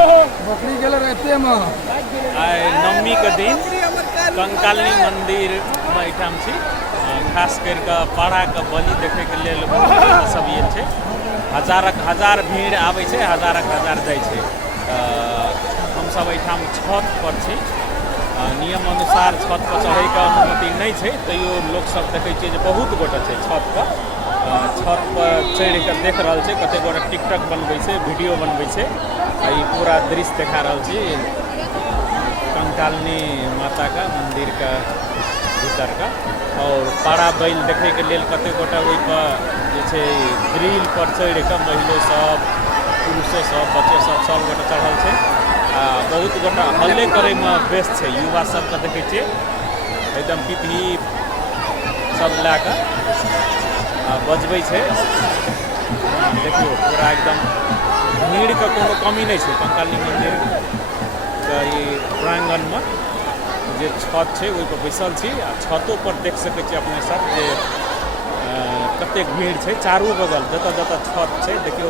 बकरी के रहते में आइ नवमी के दिन कंकालिनी मंदिर में एठाम छी। खास करके पाड़ा के बलि देखे के लिए बहुत सब ये छे। हजारक हजार भीड़ आवे छे, हजारक हजार जाय छे। हम सब एठाम छत पर छी। नियम अनुसार छत पर चढ़े के अनुमति नहीं छे, तैयो लोग सब देखे छे जे बहुत गोटा छे छत पर। छत पर चढ़ के देख रहल छे, कते गोटा टिकटॉक बनबै छे, वीडियो बनबै छे। ई पूरा दृश्य देखा रहल छी कंकालिनी माता का मंदिर का भीतर का। और पाड़ा बैल देखे के लिए कते गोटा ओहि पर जे छे ग्रिल पर चढ़ के महिलो सब, पुरुषो सब, बच्चो सब सब गोटा चढ़ल छे। बहुत गोटा हल्ले करे में व्यस्त छे। युवा सब के देखे छे एकदम पिपही सब ला के बजबै छे। देखियो पूरा एकदम भीड़ के कोनो कमी नहीं छे। कंकालिनी मंदिर के ई प्रांगण में जे छत छे ओहि पर बैसल छी। आ छतों पर देख सकै छी अपने सब जे कतेक भीड़ छे। चारू बगल जतऽ जतऽ छत छे देखियो।